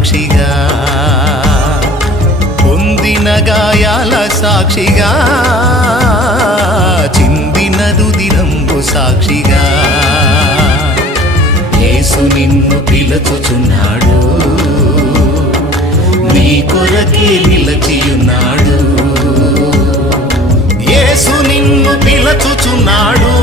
సాక్షిగా, పొందిన గాయాల సాక్షిగా, చిందిన రుదిరంబు సాక్షిగా యేసు నిన్ను పిలుచుచున్నాడు, నీ కొరకే నిలచియున్నాడు. యేసు నిన్ను పిలుచుచున్నాడు,